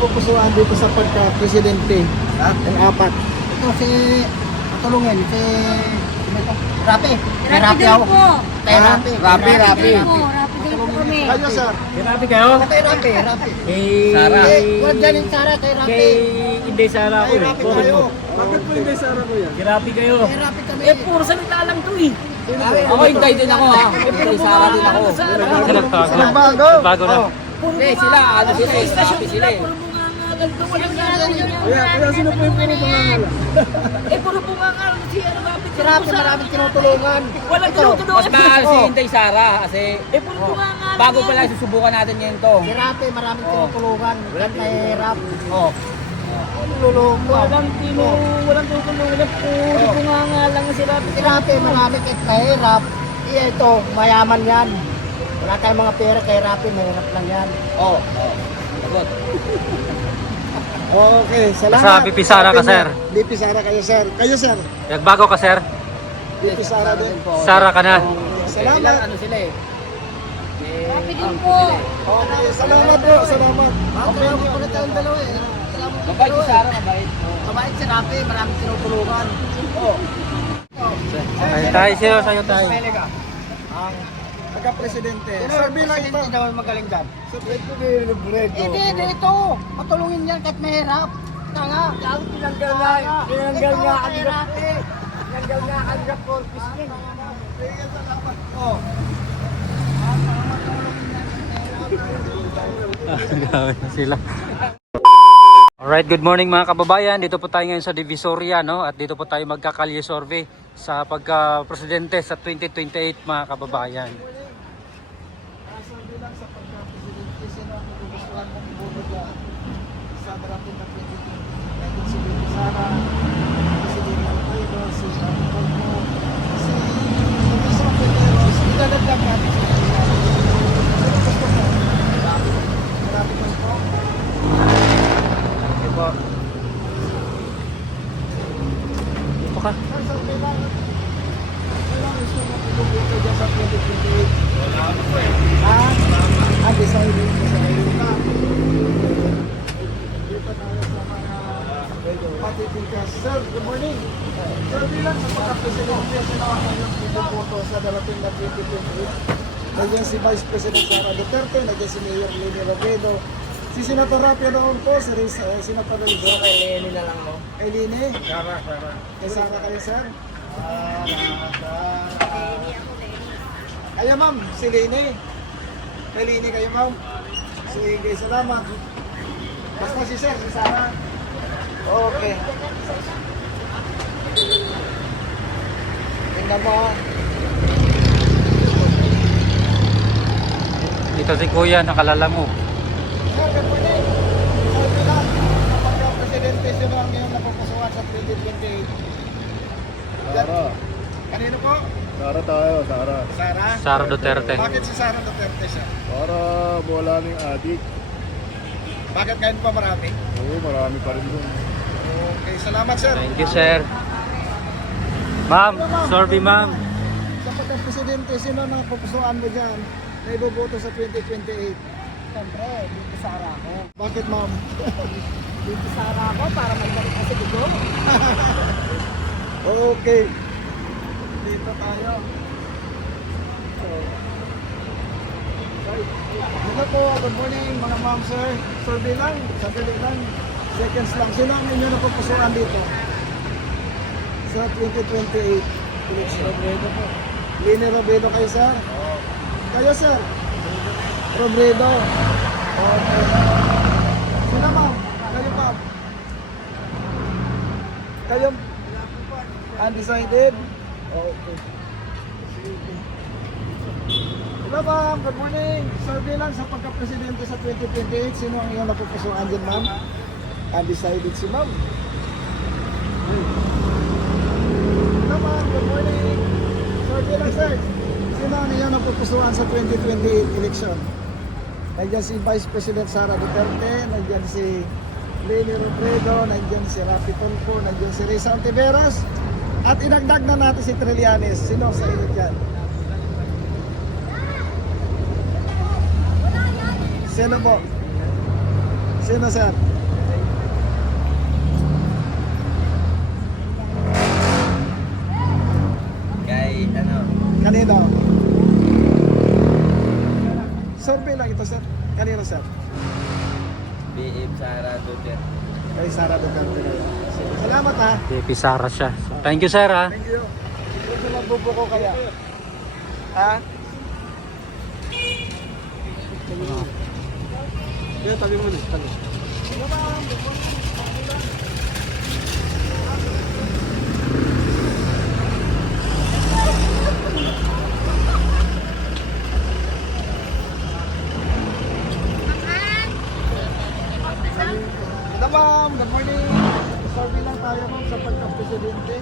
napupusuan dito sa pagka-presidente? Ang apat. Ito si Matulungin, si Rapi. Rapi din po. Kay Rapi. Rapi din po kami. Kayo, sir? Grabe kayo. Kay Rapi. Kay Sara. Huwag dyan yung Sara, kay Rapi. Kay Inday Sara ko. Kay Rapi kayo. Bakit po hindi Sara ko yan? Grabe kayo. Kay Rapi kami. Puro salita lang to eh. Ako Inday din ako ha. Inday Sara din ako. Nagbago? Bago na. Hindi sila, ano sila eh. Happy sila eh. Kaya sino po yung puro pangangalan? Puro bungangal. Si ano Rapi. Si Rapi, maraming tinutulungan. Walang Ito, tinutulungan. Mas mahal si Inday Sara kasi Puro bungangal. bago pa lang susubukan natin yan to. Si Rapi, maraming tinutulungan. Kay Rapi. Nilulungan. Walang tutulungan. Puro bungangal lang si Rapi. Si Rapi, maraming kahirap. Ito, mayaman yan. Wala tayong mga pera kay Rapi, mahirap lang yan. Sagot. Okay, salamat. Basta BP Sara ka, sir. BP Sara kayo, sir. Kayo, sir? Nagbago ka, sir. BP Sara din. Sara ka na. Sila Salamat. ano sila eh. Rapi din po. Okay, salamat po. Salamat. Okay, ako pala tayong dalawa eh. Mabait si Sara, mabait. Mabait si Rapi, maraming tinutulungan. Ay, tayo sir, sa'yo tayo. Ang pagka-presidente. Sir, Sir, bilang bilang hindi naman magaling dyan. Hindi, Ito. Patulungin yan kahit mahirap. Tanga. Tinanggal nga ang Tinanggal nga ang corpus niyan. Grabe na sila. Alright, good morning mga kababayan. Dito po tayo ngayon sa Divisoria, no? At dito po tayo magkakalye survey sa pagka-presidente sa 2028 mga kababayan. bilang sa pagka-presidente, sino ang nagugustuhan mong iboto dyan sa darating na 2020? Ito si BP Sara, si Dina Alfredo, si Rapi Tolpo, si Isang Peteros, idadagdag natin si BP Sara. Sino gusto mo? Rapi Tolpo? Thank you po. Dito ka. Sir, sir, bilang gusto mo iboto dyan sa 2028? Decided ka. Dito tayo sa mga patitingkas. Sir, good morning. Sir, bilang sa pagka-presidente, sino ang inyong iboboto sa darating na 2028? Nandiyan si Vice President Sara Duterte, nandiyan si Mayor Leni Robredo, si Senator Rapi Raon po, si Senator Rizzo. Kay Lenny na lang no. Kay Leni? Sara. Kay Sara kayo, sir? Kaya ma'am, si Leni. Kay Leni kayo, ma'am. Sige, salamat. Basta si sir, si Sara. Okay. Tingnan mo. Dito si Kuya, nakalala mo. Sir, good morning. Sir, bilang kapag presidente, sino ang iyong napupusuan sa 2028? Sara. Kanino po? Sara tayo, Sara. Sara? Sara Duterte. Bakit si Sara Duterte siya? Para wala ning adik. Bakit ngayon pa marami? Oo, marami pa rin dun. Okay, salamat sir. Thank you, sir. Ma'am, survey ma'am. Sa pagka-presidente, sino ang napupusuan mo dyan na iboboto sa 2028? Siyempre, dito Sara ako. Bakit ma'am? Dito Sara ako para may balik kasi dugo. Okay. Dito tayo. Hello po, good morning mga ma'am sir. Survey lang, sandali lang. Seconds lang. Sino ang inyo napupusuan dito? Sa 2028 election. Robredo po. Lini Robredo kayo sir? Kayo sir? Robredo. Okay. Sino ma'am? Kayo ma'am? Kayo? Undecided? Okay. Sige. Hello ma'am, good morning. Survey lang sa pagka-presidente sa 2028. Sino ang iyong napupusuan dyan ma'am? Undecided si ma'am. Hello ma'am, good morning. Survey lang sir. Sino ang iyong napupusuan sa 2028 election? Nandiyan si Vice President Sara Duterte, nandiyan si Leni Robredo, nandiyan si Rapi Tolpo, nandiyan si Risa Ontiveros, at idagdag na natin si Trillanes. Sino sa inyo dyan? Sino po? Sino, sir? Kay, ano, Kanino? Survey lang ito, sir. Kanino, sir? BF Sara Duterte. Kay Sara Duterte. Sige, salamat ha. BP Sara siya. So, thank you sir ha. Thank you. Ito magbubuko kaya. Ha? Yan, tabi mo na. Tabi. Hello ma'am, good morning. Survey lang tayo ma'am sa pagka-presidente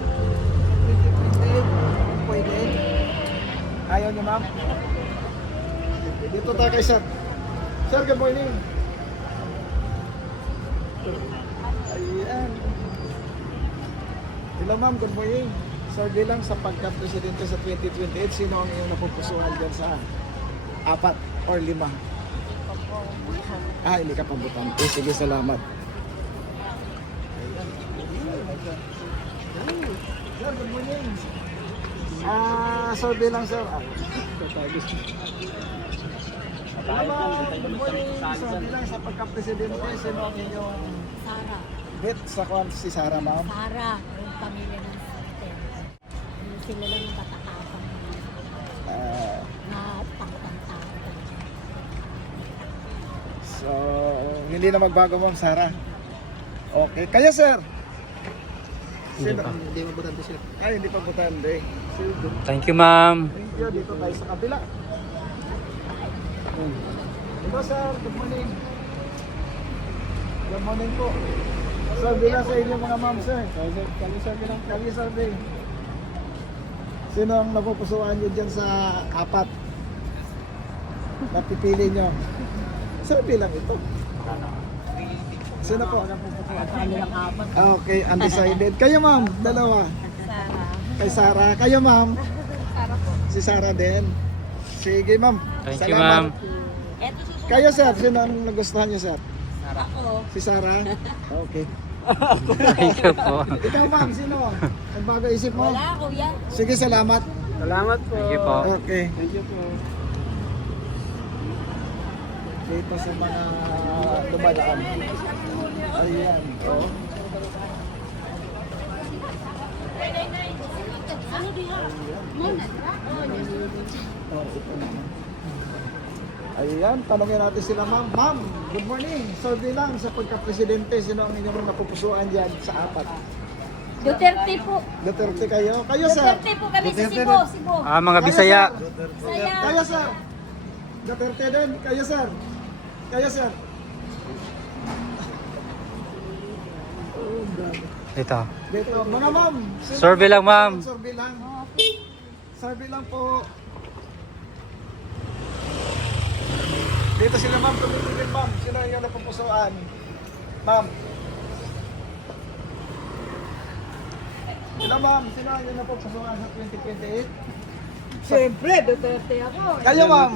2028. Pwede? Ayaw niyo ma'am? Dito tayo kay sir. Sir, good morning. Ayan. Hello ma'am, good morning. Survey lang sa pagka-presidente sa 2028. Sino ang iyong napupusuhan dyan sa 4 or 5? Ah, hindi ka pambutante. Sige, salamat. Sir, good morning. Survey lang sir. Good morning. Survey lang sa pagka-presidente. Sino ang inyong Sara. bet sa kwan si Sara, ma'am? Sara, yung pamilya ng sister. Yung sila lang ang katakapang na pangkantang. So, hindi na magbago, ma'am, Sara. Okay. Kayo, sir? Hindi pa. Hindi pa butante, sir. Ay, hindi pa butante. Thank you ma'am. Thank you. Dito tayo sa kabila. Hello, sir. Good morning. Good morning po. Survey lang sa inyo mga ma'am, sir. Kali-survey lang. Kali-survey. Sino ang napupusuan nyo dyan sa 4? Napipili nyo. Survey lang ito. Sino po? Okay, undecided. Kayo ma'am, dalawa. Sara. Kay Sara. Kayo ma'am. Sara po. Si Sara din. Sige ma'am. Thank you ma'am. Eto susunod. Kayo sir, sino ang nagustuhan niyo sir? Ako. Si Sara? Okay. Thank you po. Ikaw ma'am, sino? Ang bago isip mo? Wala, kuya. Sige, salamat. Salamat po. Thank you po. Okay. Thank you po. Dito sa mga dumadaan. Ayan. Oh. Oh, ito naman. Ayan, tanongin natin sila ma'am. Ma'am, good morning. Survey lang sa pagka-presidente. Sino ang inyong napupusuan dyan sa 4? Duterte po. Duterte kayo? Kayo sir? Duterte po kami sa Duterte Cebu. din. Cebu. Ah, mga Kayo, Bisaya. sir? Saya. Kayo sir? Duterte din? Kayo sir? Kayo sir? Oh, God. Ito. Dito, mga ma'am. sino- Survey lang, ma'am. Survey lang. Survey lang po. Dito sila ma'am, tumitigil ma'am. Sino yung napupusuan? Ma'am. Sino ma'am? Sino yung napupusuan sa 2028? Siyempre, Duterte ako. Kayo ma'am.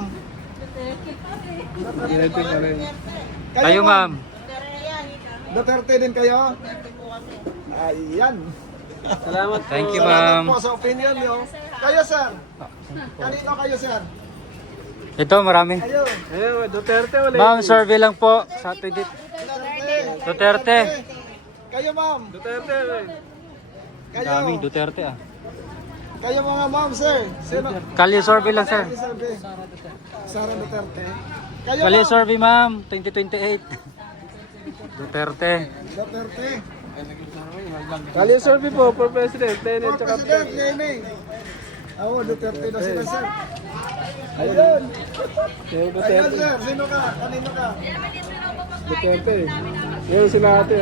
Duterte pa rin. Duterte pa rin. Kayo ma'am. Duterte din kayo? Ayan. Salamat po. Thank you Salamat ma'am. po sa opinion nyo. Kayo sir? Kanino kayo sir? Ito marami. Kayo. Ayun, Duterte wala. Ma'am, survey lang po sa 20. Duterte. Duterte. Kayo ma'am. Duterte. Kayo. Dami Duterte ah. Kayo mga ma'am sir. Sino? Kalye survey lang sir. Survey. Sara Duterte. Kayo Kalye ma'am. survey ma'am, 2028. Duterte. Duterte. Kali survey po for President. For President, Lenny. Oo, Duterte na sila sir. Ayun. Ayun Duterte. sir, sino ka? Kanino ka? Duterte. Ngayon sila ate.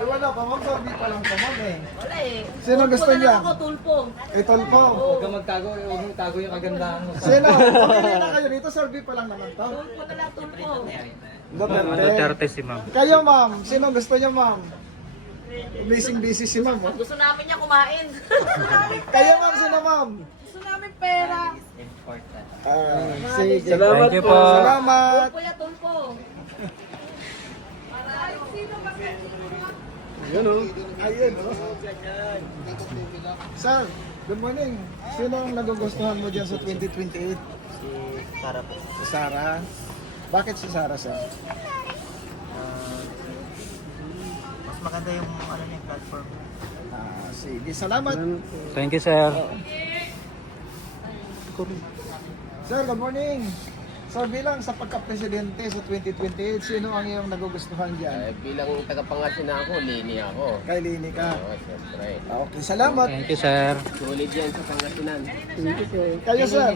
Eh wala pa, mag-survey pa lang pa ma'am eh. Wala eh. Sino gusto niya? Ako, tulpong. Ito po. Huwag kang magtago, huwag mong tago yung kagandahan mo. Sino? Pamili na kayo dito, survey pa lang naman to. Tulpong na lang, tulpong. Duterte. Duterte si ma'am. Kayo ma'am, sino gusto niyo ma'am? Busy si ma'am. Oh. Gusto namin niya kumain. Kayo ma'am, sino ma'am? Gusto namin pera. important. Sige. Thank you po. Salamat. Yun o. Ayun, oh. Sir, good morning. Sino ang nagugustuhan mo dyan sa 2028? Para po. Si Sarah. Bakit si Sarah, sir? Mas maganda yung ano niya, platform. Sige, salamat. Thank you, sir. Sir, good morning. Sir, bilang sa pagka-presidente sa 2028, sino ang iyong nagugustuhan dyan? Bilang tagapangasinan ako, lini ako. Kay Lini ka. Oo, siyempre. Okay, salamat. Thank you, sir. Sulit yan sa Pangasinan. Kayo, sir.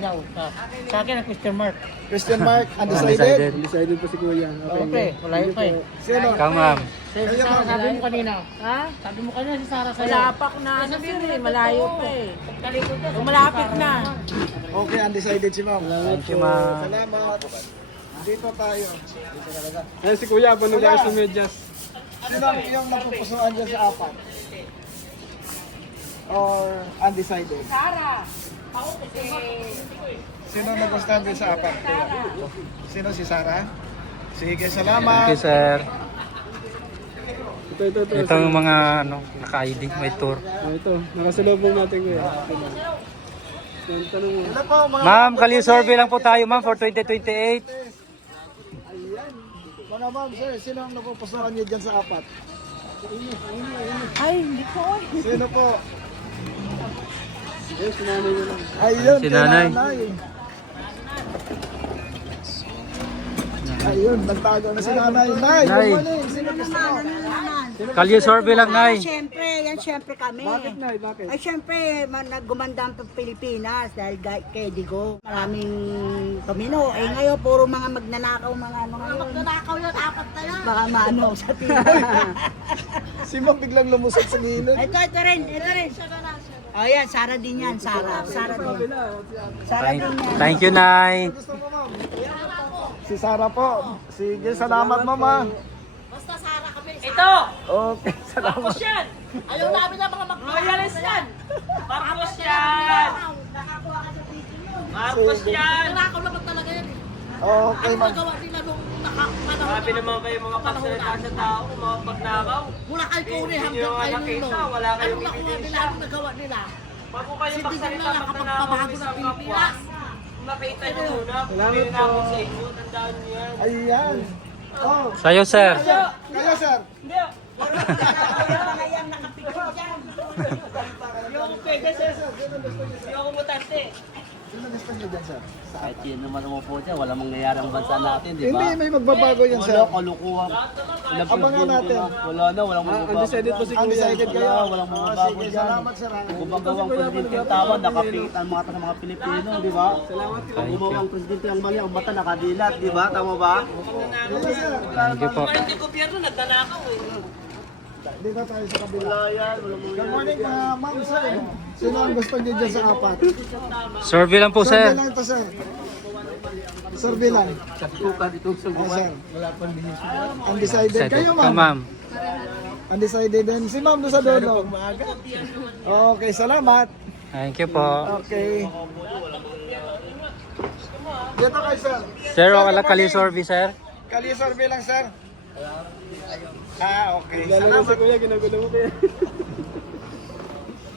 Sa akin, ang question mark. Question mark, Undecided. undecided. Decided po si Kuya. Okay, wala yun pa eh. Sino? Ikaw, ma'am. Kayo, Sarah, ma'am. sabi mo kanina. Ha? Sabi mo kanina si Sarah sa'yo. Wala pa ako na ano eh, malayo pa eh. Malapit na. Okay, undecided si ma'am. Thank you, ma'am. Salamat. Dito tayo. Ayan si Kuya, paano Kuya. sa medyas? Sino ang iyong napupusuan dyan sa apat? Or undecided? Sarah. Ako kasi Sino nagustuhan din sa apat? Sino si Sarah? Sige, Thank salamat. you, sir. Ito. Ito yung mga naka-ID, may tour. Ito, nakasalubong natin Kuya. Yung tanong mo. Hello po, mga Ma'am, kali-survey lang po tayo, ma'am, for 2028. Ayan. Mga ma'am, sir, sino ang napupusuan niyo dyan sa apat? ay, hindi ko. Sino po? Eh, sinanay nyo lang. Ayun, Si kay nanay. Ayun, nagtago na si nanay. Nay, Nay. good morning. Sino gusto mo? Kalye-survey lang, Nay. Siyempre kami. Bakit na? Bakit? Ay, siyempre, naggumanda ang Pilipinas dahil kay Digo. Maraming tumino. Eh, ngayon, puro mga magnanakaw, mga ano ngayon. Magnanakaw yun, apat na yan. Baka maano sa tila. Si ma'am biglang lumusot sa gilid. ito rin. Oh, yan, Sarah din yan, Sarah. Sarah din. Sarah din yan. Thank you, Nay. Gusto mo, ma'am? Si Sarah po. Sige, salamat, mama. Basta Sarah kami. Ito! Okay, salamat. Marcos yan! Ayaw namin na mga Royalist yan! Marcos yan! Nakakuha ka sa video yun. Marcos yan! Nakakuha naman talaga yan. Okay, ma'am. Nagawa nila nung nakapanahon. Grabe naman kayo mga pagsalita sa tao, mga pagnakaw. Mula kay Kuri Hindi hanggang nyo kay nakita, Nuno. wala kayong Anong nakuha nila? Anong nagawa nila? Bago kayo Hindi magsalita, nila magnanakaw nakapagpabago sa ng kapwa. Pilipinas. Kung nakita nyo muna, kung may ako sa inyo, tandaan nyo yan. Ayan. Oh, Sa'yo, sir. kaya, sir. Hindi! Hindi ako pwede, sir. Hindi ako mutante. Sino gusto niyo dyan, sir? Kahit yun naman mo po dyan, walang mangyayari ang bansa natin, di Hindi, ba? may magbabago yan, sir. Wala, kalukuhan. Abangan natin. Wala na, walang magbabago. Undecided po si Kuya. Undecided kayo. Walang Oh, magbabago sige, dyan. salamat, sir. Gumagawang presidente ang tao, nakapit ang mga ng mga Pilipino, di ba? Pag gumawang presidente ang mali, ang mata nakadilat, di ba? Tama ba? Dito, sir. Thank you po. Hindi gobyerno, nagnanakaw eh. Dito tayo sa kabila. Wala yan, walang Good morning, ma'am, sir. Sino ang gusto niyo dyan sa apat? Survey lang po, Survey sir. lang ito, sir. Survey lang. Saktukan itong Oh, subukan. sir. Undecided kayo, Ka, ma'am. ma'am. Undecided din. Si ma'am doon sa dulo. Okay, salamat. Thank you po. Okay. Dito kay sir. Sir, wala kali-survey, sir. Kali survey lang, sir. Okay. Lalo si Salamat. Kuya, ginagulo mo Kuya.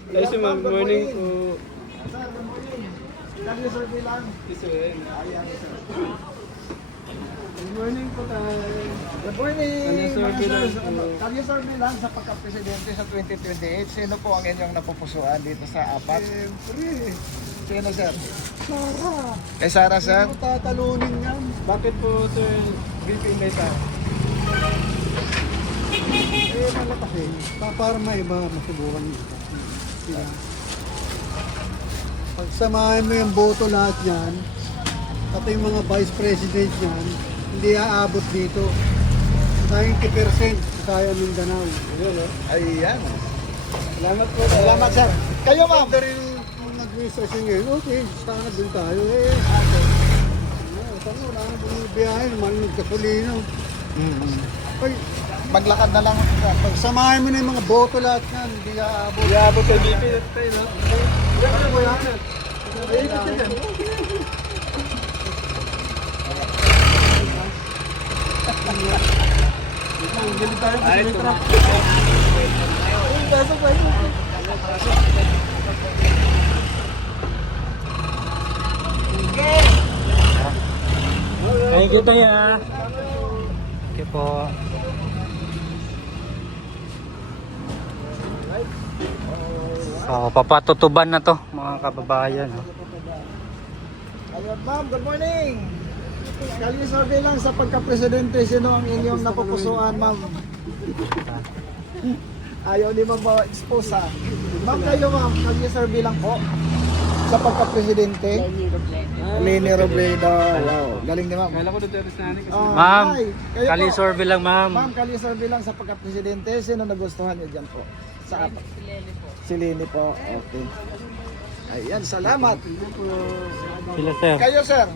Ay, si ma'am, Good morning morning. po. Sir, good morning. Kali survey lang. Ayan, sir. Good morning po tayo. Good morning. Kali survey lang po. Kali survey lang sa pagka-presidente sa 2028. Sino po ang inyong napupusuan dito sa apat? Sino, sir? Sarah. Kay Sarah, sir? Tatalunin yan. Bakit po, sir? VP Meta. Malakas eh. Para may iba masubukan nyo. Pagsamahin mo yung boto lahat yan, pati yung mga vice president yan, hindi aabot dito. 90% kaya Mindanao. Ayan. Salamat po. Salamat, sir. Kayo, ma'am. Pero yung administration ngayon, okay, sana doon tayo. Tama, wala na bumibiyahe, naman nagkasulino. Ay, Maglakad na lang. pagsamahin mo na yung mga boto lahat yan, hindi aabot. Yabot sa VP natin tayo, no? Ano ba yan? Galit tayo. Ay, Thank you tayo ah. Okay po. So, papatutuban na to mga kababayan. Oh. Ayun, ma'am, good morning. Kali survey lang sa pagka-presidente, sino ang inyong napupusuan, ma'am? Ayaw ni ma'am ma-expose ha. Ma'am, kayo ma'am, kali survey lang po sa pagka-presidente. Leni Robredo. Wow, galing ni ma'am. Kala ko Duterte na kasi. Ma'am, Hi, kayo kali po. survey lang ma'am. Ma'am, kali survey lang sa pagka-presidente, sino nagustuhan niyo dyan po? Sa apat? Si Leni po. Okay. Ayan, salamat. Sila sir. Kayo, sir.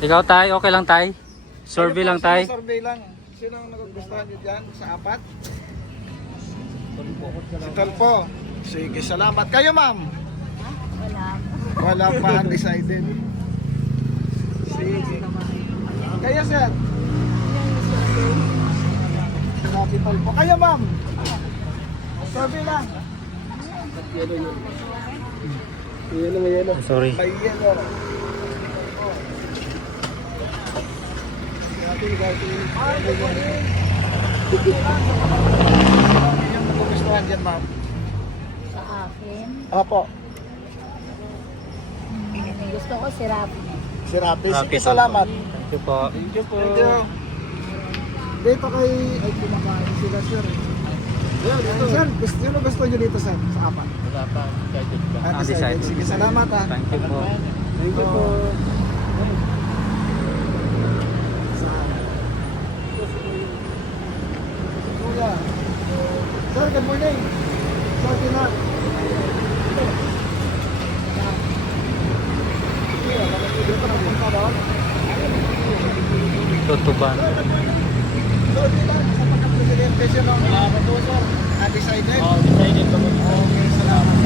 Ikaw tay, okay lang tay? Survey lang tay? Survey lang. Sino ang nagugustuhan niyo dyan sa apat? Si Tolpo. Sige, salamat. Kayo, ma'am? Wala pa undecided. Sige. Kayo, sir? Si Tolpo. Kayo, ma'am? Survey lang. Yelo. Sorry. May yelo. Yung nagugustuhan dyan, ma'am? Sa akin, Opo. gusto ko si Rafi. Si Rapi. Sige, Rapi, salamat. Thank you po. Thank you. Dito kay... Ay, kumakain sila, sir. Sir, sino gusto nyo dito, sir? Sa apat? Wala pa, schedule ka. Undecided. Sige, salamat ha. Thank you po. Thank you po. Kuya. Sir, good morning. Sir, Pinar. Dito na punta doon. Tutuban. Sir, Pinar, sa pagka-presidente siya nung undecided? Decided ko. Okay, salamat.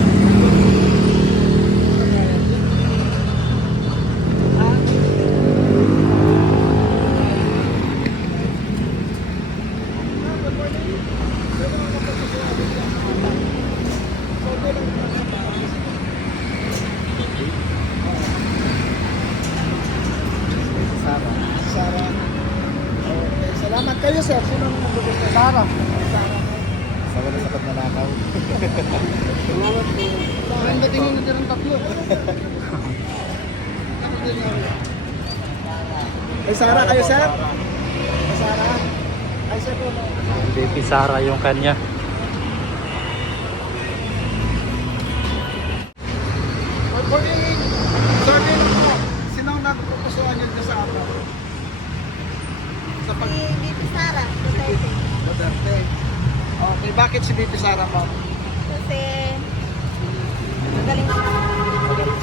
Sarah. Okay, salamat kayo, sir. Sino ang magugusto? Sarah. Sa wala sa pagnanakaw. Salamat po. Parang dating yung natirang tatlo. Kay Sarah kayo, sir? Kay Sarah? Ay, sir po. VP Sara yung kanya. Good morning. Survey lang po. Sino ang napupusuan nyo sa atin? Sa pag... Dito Sara, Duterte. Duterte. Okay, bakit si BP Sara po? Kasi magaling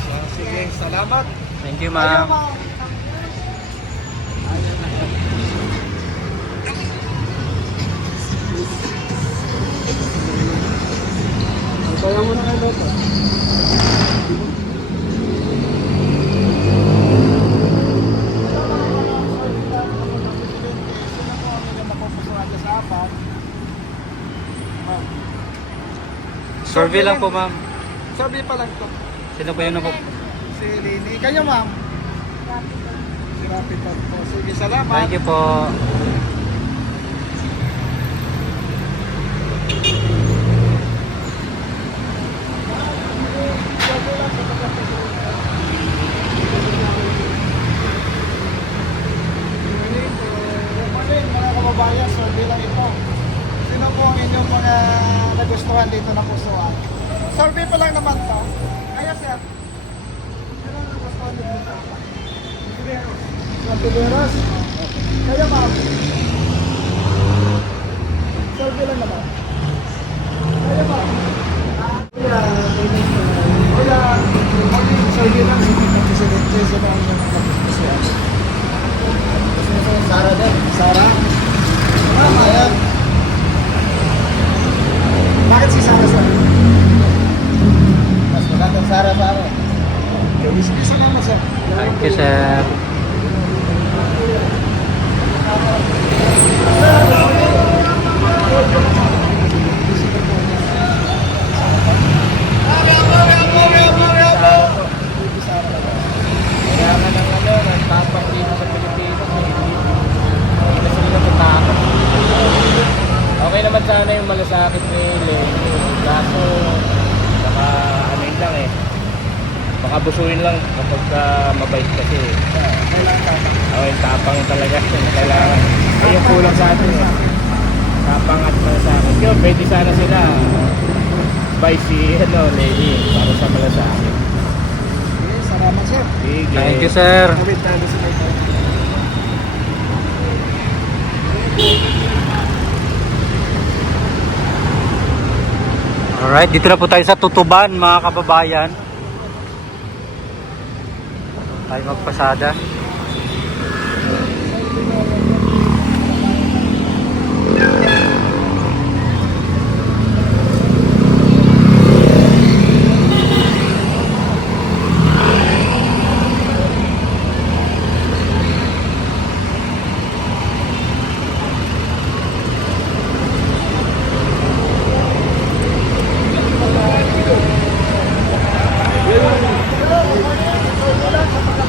siya. Sige, salamat. Thank you Ayaw, ma'am. ma'am. Kaya mo na kayo Loto. Survey lang po ma'am. Survey pa lang to. Sino po yung napo? Si Lini. Kayo, ma'am? Si Rapi po. Sige, salamat. Thank you po. Good morning, mga kababayan. Survey lang ito. Sino po ang inyong mga nagustuhan dito na pusuan? Survey pa lang naman to. Kaya, sir? Sino ang nagustuhan dito sa Tiberos? Sa Tiberos? Kaya, ma'am? Survey lang naman. Kaya, ma'am? Kuya, survey lang sa pagka-presidente. Sino ang inyong nagustuhan? Sarah din. Sarah? Tama yan. Bakit si Sarah sa mas magandang Sarah sa akin? Sige, salamat sir. Thank you sir. partido sa Pilipinas, hindi na sila natatakot. Okay naman sana yung malasakit ni Lenny. Kaso, baka ano yun lang baka busuin lang kapag mabait kasi. Yung tapang talaga. Kailangan. Ay, yung kulang sa atin tapang at malasakit. Kaya pwede sana sila by si Lenny para sa malasakit. Okay, salamat sir. Sige. Thank you, sir. Kawit tayo sa may Alright, dito na po tayo sa Tutuban, mga kababayan. Tayo magpasada.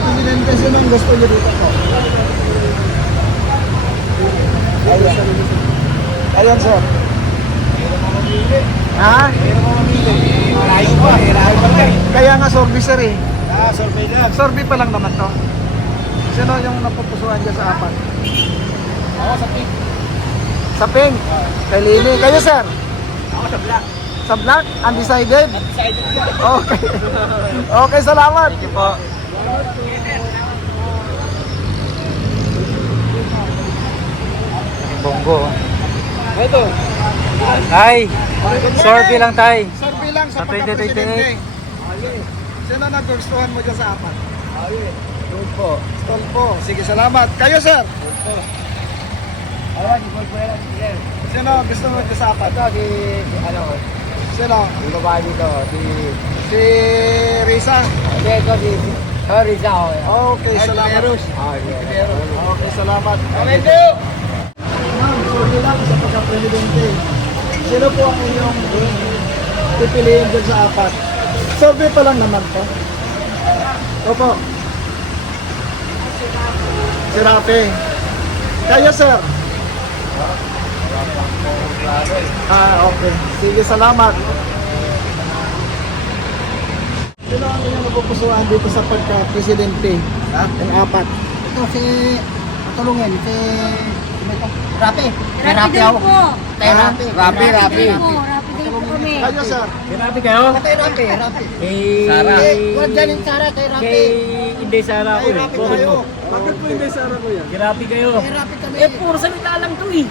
Presidente, sino ang gusto niyo dito po? Ayan sir. Ha? Malayo pa, Kaya nga survey sir eh. survey lang. Survey pa lang naman to. Sino yung napupusuan dyan sa apat? Ako sa pink. Sa pink? Kay Lini. Kayo sir? Ako sa black. Sa black? Undecided? Decided ko. Okay. Okay, salamat. Thank you po. Bonggo. Ito. Ay, survey lang tayo. Survey lang Sa sa pagka-presidente. 2028. Sino nagustuhan mo dyan sa apat? Doon po. Stolpo. Sige, salamat. Kayo sir? Ayan, ipon po yan. Sige. Sino gusto mo dyan sa apat? Ito, ano, Sino? yung babae dito, Si Risa. Hindi, ito, Riza ako. Okay, salamat. Okay, salamat. Thank you! Ma'am, survey lang sa pagka-presidente. Sino po ang inyong pipiliin dyan sa apat? Survey pa lang naman po. Opo. Si Rape. Kayo, sir? Okay. Sige, salamat. Sino ang inyong napupusuan dito sa pagka-presidente? Ang apat. Ito si, patulungin, si Rapi. Kay Rapi Rapi din ako. po. Kay Rapi. Rapi. Rapi din po kami. Kayo, sir? Grabe kayo. Kay Rapi, Rapi. Sara. Huwag dyan yung Sara, kay Rapi. Hindi Sara Kay Rape tayo. Bakit po hindi Sara ko yan? Grabe kayo. Kay Rapi kami. Puro salita lang to eh.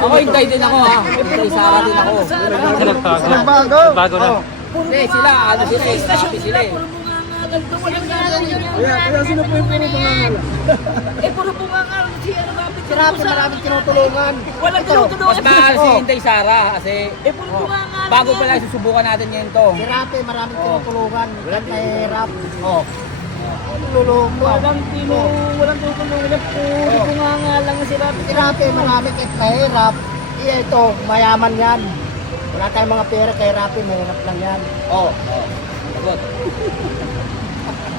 Ako hintay din ako ha. Hintay Sara din ako. Nagbago? Bago na. Hindi, sila, ano sila eh. Rapi sila eh. Kaya sino po yung puro pangangala? Puro bungangal. Si ano Rapi. Si Rapi maraming tinutulungan. Walang tinutulungan. Mas mahal si Hintay Sara kasi Puro bungangal. bago pa lang susubukan natin ngayon to. Si Rapi maraming tinutulungan. Kay Rap. Oh. Tululong mo. Walang tutulungan. Puro bungangal lang si Rapi. Si Rapi maraming kahirap. Ito, mayaman yan. Wala tayong mga pera kay Rapi, mahirap lang yan. Oo. Sagot.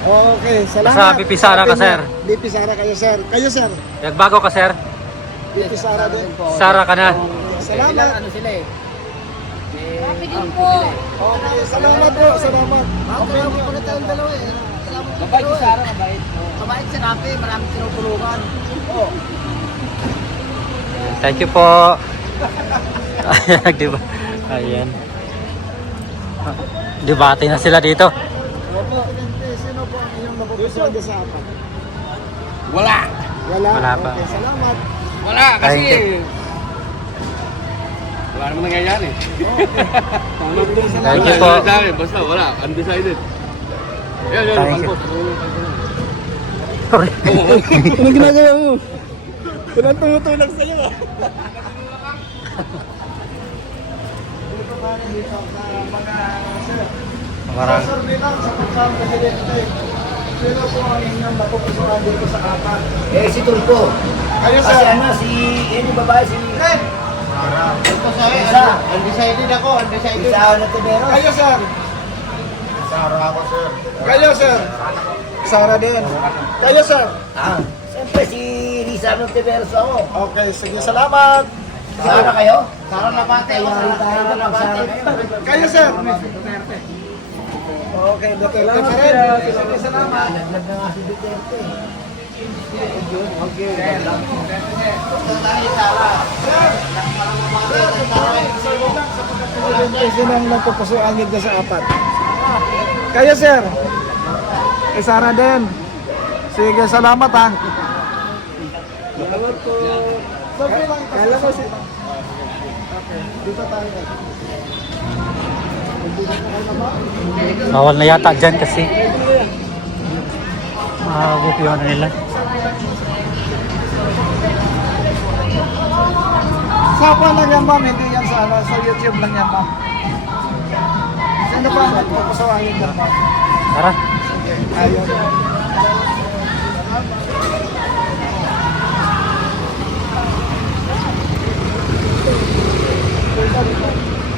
Okay, salamat. Basta Pipisara ka, sir. Di Pisara kayo, sir. Kayo, sir. Nagbago ka, sir? Di Pisara din. Sara ka na. Sila, Salamat. ano sila eh. Rapi din po. Okay, salamat po. Salamat. Okay, ako pala tayong dalawa eh. Salamat po. Mabait si Sara, mabait. Mabait si Rapi, maraming tinutulungan. Thank you po. Ayan, diba? Ayan. Debate na sila dito. Presidente, sino po ang inyong napupusuan dyan sa apat? Wala. Wala. Wala pa. Okay, salamat. Wala kasi Thank you. Wala naman nangyayari. Thank you po. Basta wala, undecided. Yan, yan, Thank you. kalpot. Sorry. Anong ginagawa mo? Walang tumutulak sa'yo ah. Dito tayo dito sa mga sir. Marami. Sa survey lang sa pagka-presidente. Sino po ang inyong napupusuan dito sa apat? eh si Tulpo. Kayo, Kasi sir. ano, si yung babae, si Ito sa Isa. undecided ako, undecided. Isa na Tiberos. Kayo, sir. Kayo, sir. Sara din. Kayo, sir? Siyempre si Risa Monteveros ako. Okay, sige, salamat. Sara kayo? Sara Labate. Kayo, sir? Okay, Duterte pa rin. Sige, salamat. Naglag na nga si Duterte. Sino ang nagpupusuan dito sa apat? Kayo, sir? Sara din. Sige, salamat ha. Salamat po. Kala ko si... Okay, dito tayo. Bawal na yata dyan kasi. Gupiyon na nila. Sa pa lang yan, ma'am. Hindi yan sa, sa YouTube lang yan, ma'am. Sino ba ang nagpupusuan dito, ma'am? Tara. Ayun.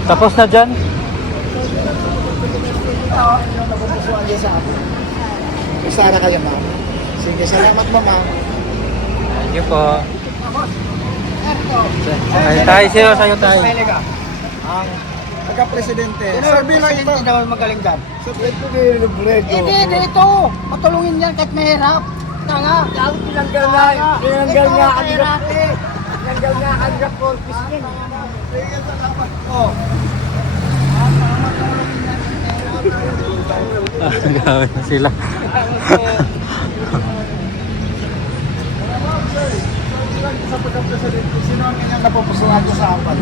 Tapos na dyan. Yung napupusuan dyan sa atin. Sara kayo, ma'am. Sige, salamat mo, ma'am. Thank you po. Tayo sa'yo, sa'yo tayo. Ang pagka-presidente. Sir, bilang ito. Hindi naman magaling dyan. Sa preto Hindi, dito. Patulungin yan kahit mahirap. Tanga. Tinanggal nga. Tinanggal nga. Tinanggal nga. Kanila corpus yan. Sige, salamat po. Gawin na sila. Sa pagka-presidente, sino ang inyong napupusuan dyan sa apat?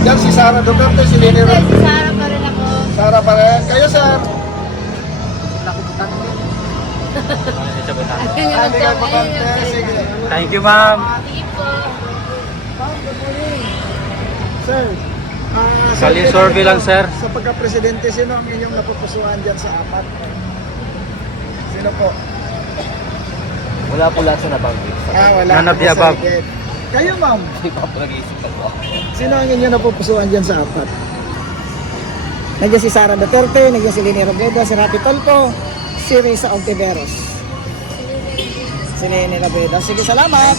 Yan si Sara Duterte, si Leni Ro. Si Sarah pa rin ako. Sara pa rin. Kayo, sir? Hindi ka butante. Sige. Thank you, ma'am. Sige po. Sir, Kali survey lang, sir. Sa pagka-presidente, sino ang inyong napupusuan dyan sa apat? Sino po? Wala po lahat sa nabanggit. Wala. None of the above. Kayo, ma'am. Hindi pa po nag-iisip ako. Sino ang inyong napupusuan dyan sa apat? Nandiyan si Sara Duterte, nandiyan si Leni Robredo, si Rapi Tolpo, si Risa Ontiveros. Si Leni Robredo. Sige, salamat.